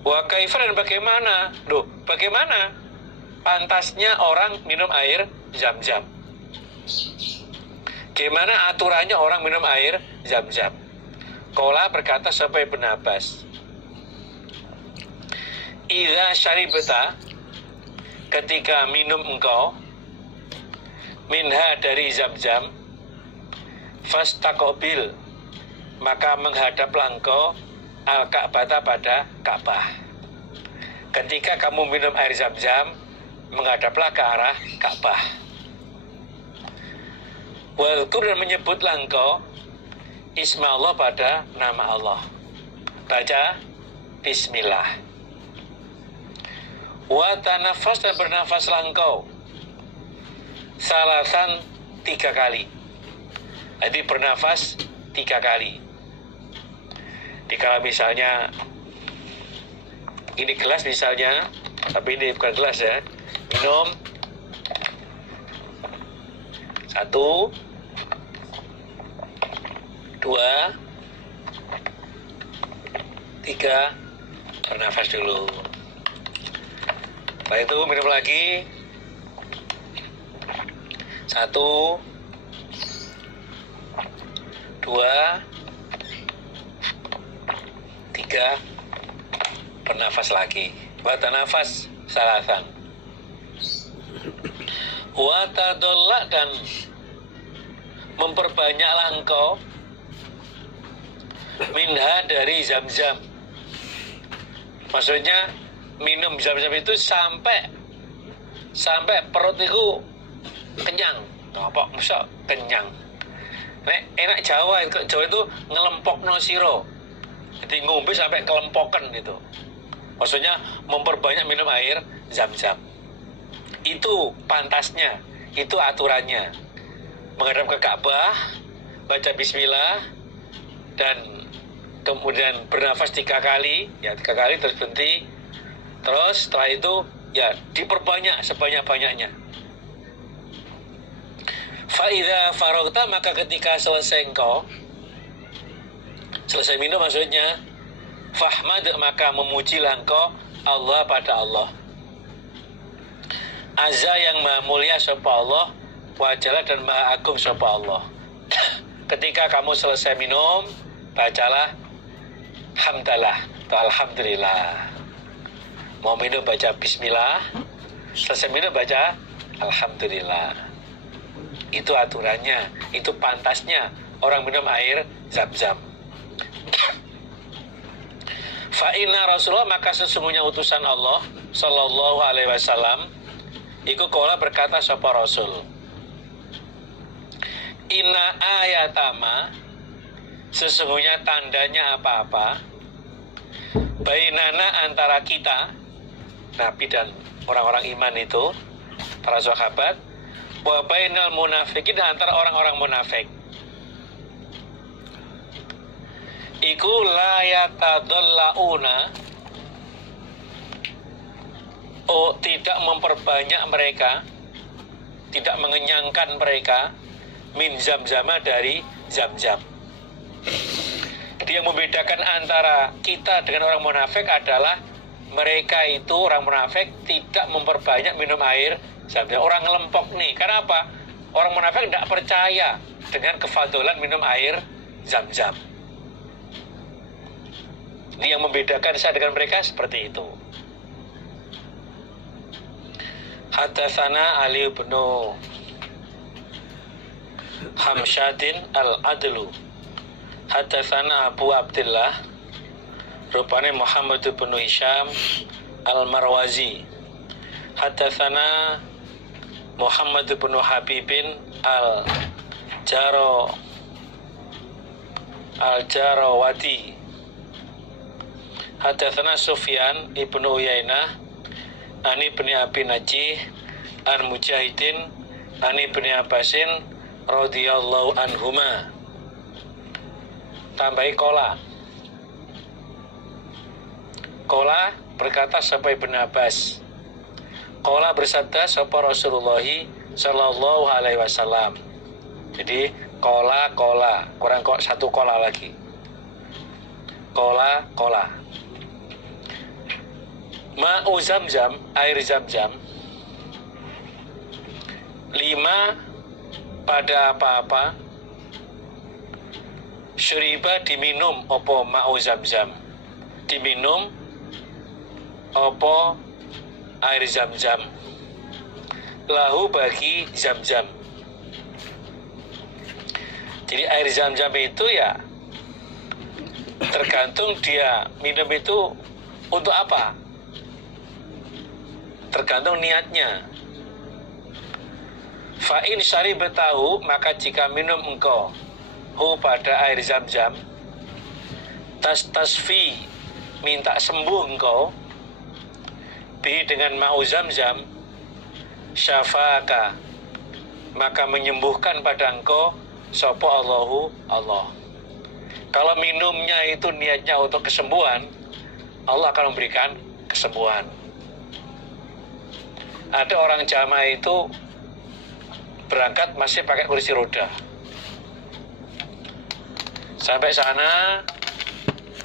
Wa kaifa, dan bagaimana? Loh, bagaimana pantasnya orang minum air Zam-Zam? Gimana aturannya orang minum air Zam-Zam? Qala, berkata sampai Ibnu Abbas, idza syaribta, ketika minum engkau, minha, dari Zam-Zam, fastaqbil, maka menghadaplah engkau al-Ka'bah, pada Ka'bah. Ketika kamu minum air Zam-Zam, menghadaplah ke arah Ka'bah. Wadhkur, dan menyebutlah engkau isma Allah, pada nama Allah. Baca bismillah. Wa tanafas, dan bernafaslah engkau salasan, 3 kali. Jadi bernafas 3 kali. Jadi kalau misalnya ini gelas misalnya, tapi ini bukan gelas ya, minum 1, 2, 3, bernafas dulu. Setelah itu minum lagi 1, 2, 3, bernafas lagi. Bata nafas salasan. Watadolak, dan memperbanyaklah engkau minha, dari Zam-Zam. Maksudnya minum Zam-Zam itu sampai perut itu kenyang. Apa masa kenyang? Nek enak Jawa itu ngelempokno siro. Jadi ngombe sampai kelempokan gitu. Maksudnya memperbanyak minum air Zam-Zam. Itu pantasnya, itu aturannya. Menghadap ke Ka'bah, baca bismillah, dan kemudian bernafas 3 kali, ya 3 kali terus berhenti. Terus setelah itu ya diperbanyak sebanyak-banyaknya. Fa'idha farogta, maka ketika selesai engkau, selesai minum maksudnya, fahmad, maka memujilah engkau Allah, pada Allah. Azza, yang maha mulia sapa Allah, wajalah, dan maha agung sapa Allah. Ketika kamu selesai minum, bacalah hamdalah atau alhamdulillah. Mau minum baca bismillah, selesai minum baca alhamdulillah. Itu aturannya, itu pantasnya orang minum air Zam-Zam. Fa inna Rasulullah, maka sesungguhnya utusan Allah sallallahu alaihi wasallam, iku qala, berkata sapa Rasul, inna ayatama, sesungguhnya tandanya apa-apa, bainana, antara kita Nabi dan orang-orang iman itu, para sahabat, wa bainal munafikin, antara orang-orang munafik, iku la yatadallauna, tidak memperbanyak mereka, tidak mengenyangkan mereka, min Zam-Zama, dari Zam-Zam. Jadi yang membedakan antara kita dengan orang munafik adalah mereka itu, orang munafik, tidak memperbanyak minum air Zam-Zam. Orang ngelempok nih, karena apa? Orang munafik tidak percaya dengan kefadolan minum air Zam-Zam. Ini yang membedakan saya dengan mereka seperti itu. Hadatsana Ali bin Hamsyadin al-Adlu, hadatsana Abu Abdullah, rupanya Muhammad bin Hisham al-Marwazi, hadatsana Muhammad bin Habibin al-Jarawati, hadatsana Sufyan ibnu Uyainah ani ibni Abi Najih an Mujahidin ani ibni Abbasin radhiyallahu anhuma. Tambahi kola berkata sampai Ibnu Abbas, kola bersabda sapa Rasulullah sallallahu alaihi wasallam. Jadi kola kurang kok 1 kola lagi. Kola Ma'u Zamzam, air Zamzam. 5 pada apa-apa syuriba diminum opo ma'u Zamzam, diminum opo air Zamzam, lahu bagi Zamzam. Jadi air Zamzam itu ya tergantung dia minum itu untuk apa, tergantung niatnya. Fa'in syari bertahu, maka jika minum engkau hu pada air Zamzam, tasfi minta sembuh engkau bi dengan ma'u Zamzam, syafaka maka menyembuhkan pada engkau sopo Allahu Allah. Kalau minumnya itu niatnya untuk kesembuhan, Allah akan memberikan kesembuhan. Ada orang jamaah itu berangkat masih pakai kursi roda. Sampai sana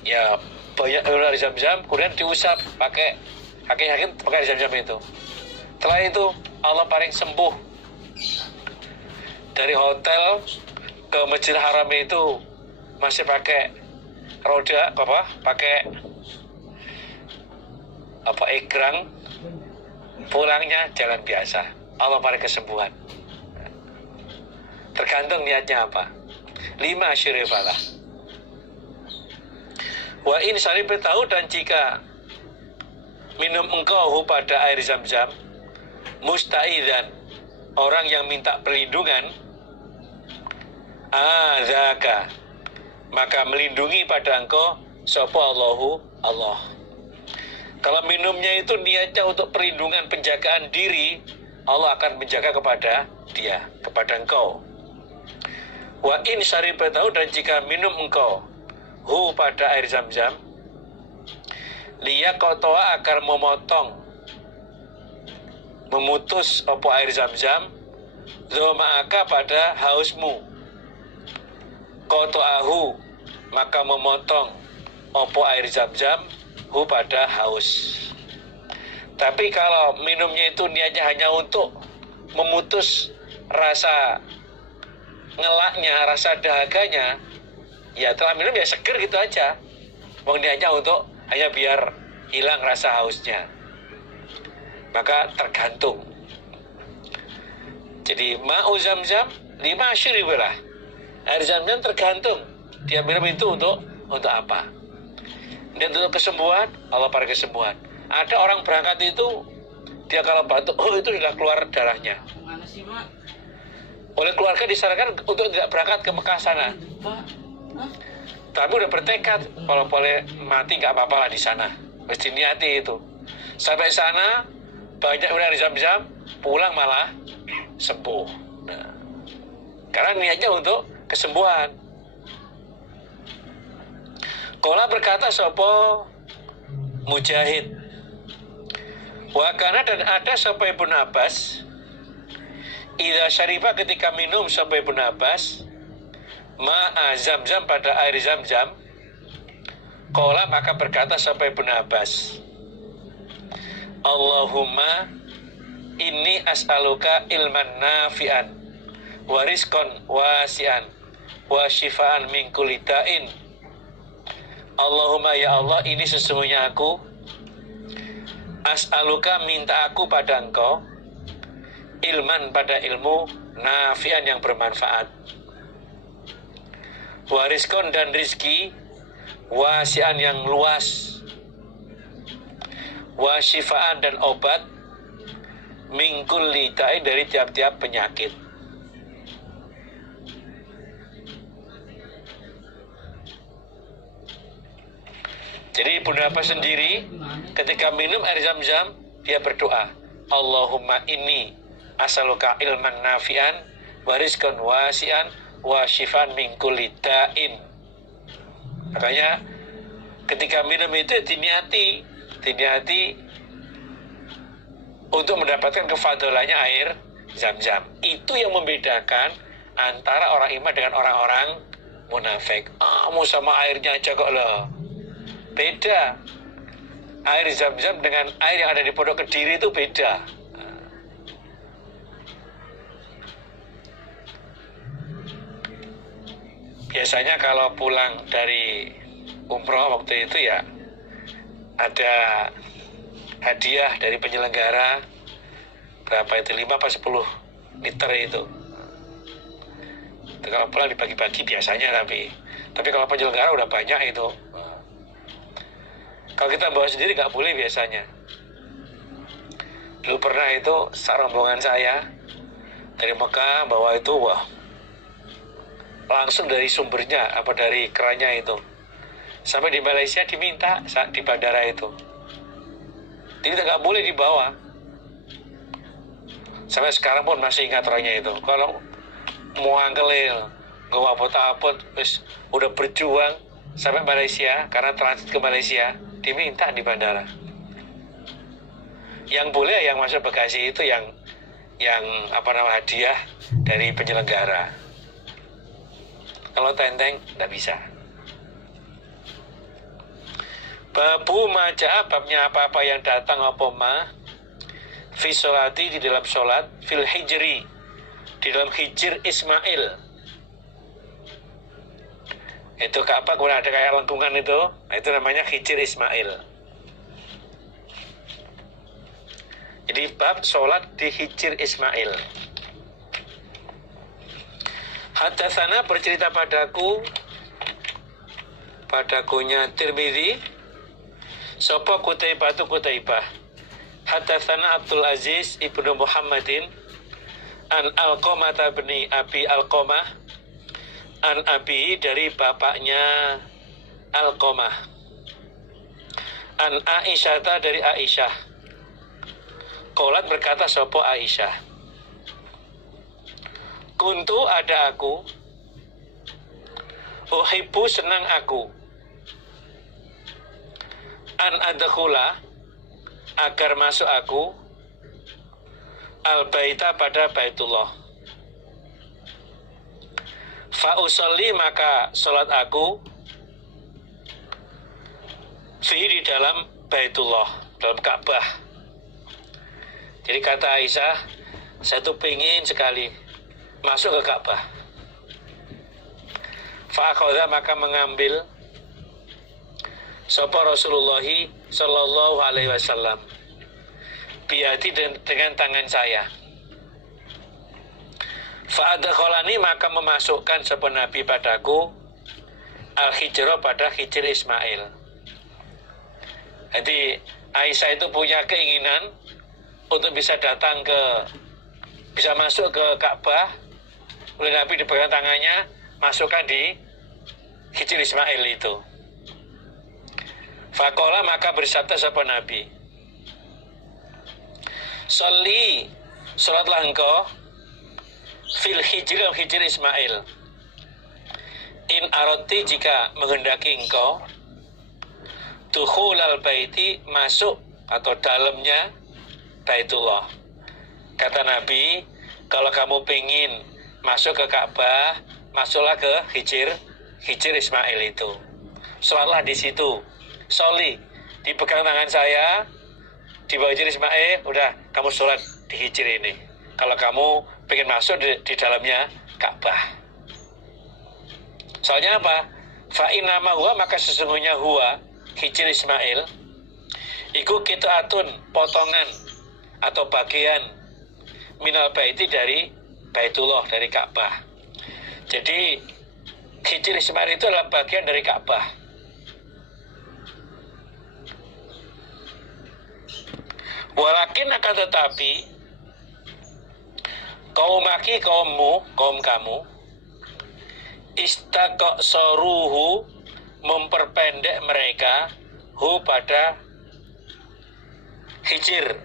ya banyak air Zamzam, kemudian diusap pakai kaki pakai Zamzam itu. Setelah itu Allah paling sembuh. Dari hotel ke Masjidil Haram itu masih pakai roda pakai egrang, pulangnya jalan biasa. Allah paling kesembuhan. Tergantung niatnya apa. 5 syirifalah. Wa in syarib tahu, dan jika minum engkau pada air Zamzam, musta'idzan orang yang minta perlindungan, azaka maka melindungi pada engkau sapa Allahu Allah. Kalau minumnya itu niatnya untuk perlindungan, penjagaan diri, Allah akan menjaga kepada dia, kepada engkau. Wa in syaribatahu, dan jika minum engkau hu pada air Zamzam, liyaqta'a akan memutus opo air Zamzam, dzama'aka pada hausmu, qata'ahu maka memotong opo air Zamzam hu pada haus. Tapi kalau minumnya itu niatnya hanya untuk memutus rasa ngelaknya, rasa dahaganya, ya telah minum ya seger gitu aja. Wong niatnya untuk hanya biar hilang rasa hausnya. Maka tergantung. Jadi ma'u Zamzam 5 syiribalah. Air Zamzam tergantung dia minum itu untuk apa. Dan untuk kesembuhan, Allah pada kesembuhan. Ada orang berangkat itu dia kalau batuk, itu sudah keluar darahnya. Oleh keluarga disarankan untuk tidak berangkat ke Mekah sana. Tapi udah bertekad, kalau boleh mati nggak apa-apa lah di sana. Mesti niati itu. Sampai sana banyak air Zamzam, pulang malah sembuh. Nah, karena niatnya untuk kesembuhan. Qala berkata sopo Mujahid, wa kana, dan ada sopo Ibnu Abbas, idza syariba ketika minum sopo Ibnu Abbas, ma'a Zamzam pada air Zamzam, qala maka berkata sopo Ibnu Abbas, Allahumma inni as'aluka ilman nafi'an wa rizqan wasi'an wa syifaan min kulli da'in. Allahumma ya Allah, ini sesungguhnya aku as'aluka minta aku pada engkau ilman pada ilmu nafi'an yang bermanfaat, wa rizqan dan rizki wasi'an yang luas, wa syifaan dan obat min kulli da'in dari tiap-tiap penyakit. Jadi Ibnu Abbas sendiri ketika minum air Zamzam dia berdoa, Allahumma inni as'aluka ilman nafi'an wa rizqan wasi'an wa syifaan min kulli da'in. Makanya ketika minum itu diniati untuk mendapatkan kefadalannya air Zamzam. Itu yang membedakan antara orang iman dengan orang-orang munafik. Mau sama airnya aja kok loh. Beda. air Zam-Zam dengan air yang ada di Pondok Kediri itu beda. Biasanya kalau pulang dari umroh waktu itu ya ada hadiah dari penyelenggara, berapa itu, 5 apa 10 liter itu. Kalau pulang dibagi-bagi biasanya, tapi kalau penyelenggara udah banyak itu. Kalau kita bawa sendiri nggak boleh biasanya. Dulu pernah itu rombongan saya dari Mekah bawa itu, wah, langsung dari sumbernya, apa dari kerannya itu. Sampai di Malaysia diminta saat di bandara itu. Jadi nggak boleh dibawa. Sampai sekarang pun masih ingat orangnya itu. Kalau mau angkelil, nggak apa-apa, udah berjuang sampai Malaysia karena transit ke Malaysia, diminta di bandara. Yang boleh yang masuk bagasi itu yang hadiah dari penyelenggara. Kalau tenteng nggak bisa. Babu maja, babnya apa-apa yang datang apa ma fi sholati, di dalam sholat, fil hijri, di dalam hijir Ismail. Itu Ka'bah kemudian ada kayak lengkungan itu, itu namanya hijir Ismail. Jadi bab sholat di hijir Ismail. Hadatsana, bercerita padakunya Tirmidzi, sapa Qutaibah tu Qutaibah. Hadatsana Abdul Aziz ibnu Muhammadin an Alqamah bin Abi Alqamah an Abi, dari bapaknya Alqamah, an Aisyah, dari Aisyah. Qalat, berkata sapa Aisyah, kuntu, ada aku, uhibbu, senang aku, an adkhula, agar masuk aku, al-baita, pada Baitullah, fa usolli, maka sholat aku, fi, di dalam Baitullah, dalam Ka'bah. Jadi kata Aisyah, saya tuh pengen sekali masuk ke Ka'bah. Fa akhadha, maka mengambil sapa Rasulullah sallallahu alaihi wasallam, biyadi, dengan tangan saya. Fa adkhalani, maka memasukkan sapa Nabi padaku, al-hijra, pada hijir Ismail. Jadi Aisyah itu punya keinginan untuk bisa masuk ke Ka'bah. Oleh Nabi dipegang tangannya, masukkan di hijir Ismail itu. Faqala, maka bersabda sapa Nabi, sholli, sholatlah engkau, fil hijri, hijir Ismail, in arati, jika menghendaki engkau, dukhulal baiti, masuk atau dalamnya Baitullah. Kata Nabi, kalau kamu pengen masuk ke Ka'bah, masuklah ke hijir Ismail itu. Sholatlah di situ. Sholli, dipegang tangan saya, di bawah hijir Ismail, udah kamu sholat di hijir ini. Kalau kamu pengen masuk di dalamnya Ka'bah. Soalnya apa? Fa innama huwa, maka sesungguhnya huwa, hijir Ismail, iku qit'atun, potongan atau bagian, minal baiti, dari Baitullah, dari Ka'bah. Jadi hijir Ismail itu adalah bagian dari Ka'bah. Walakin, akan tetapi, kaumaki, kaummu, kaum kamu, istaqsaruhu, memperpendek mereka, hu, pada hijir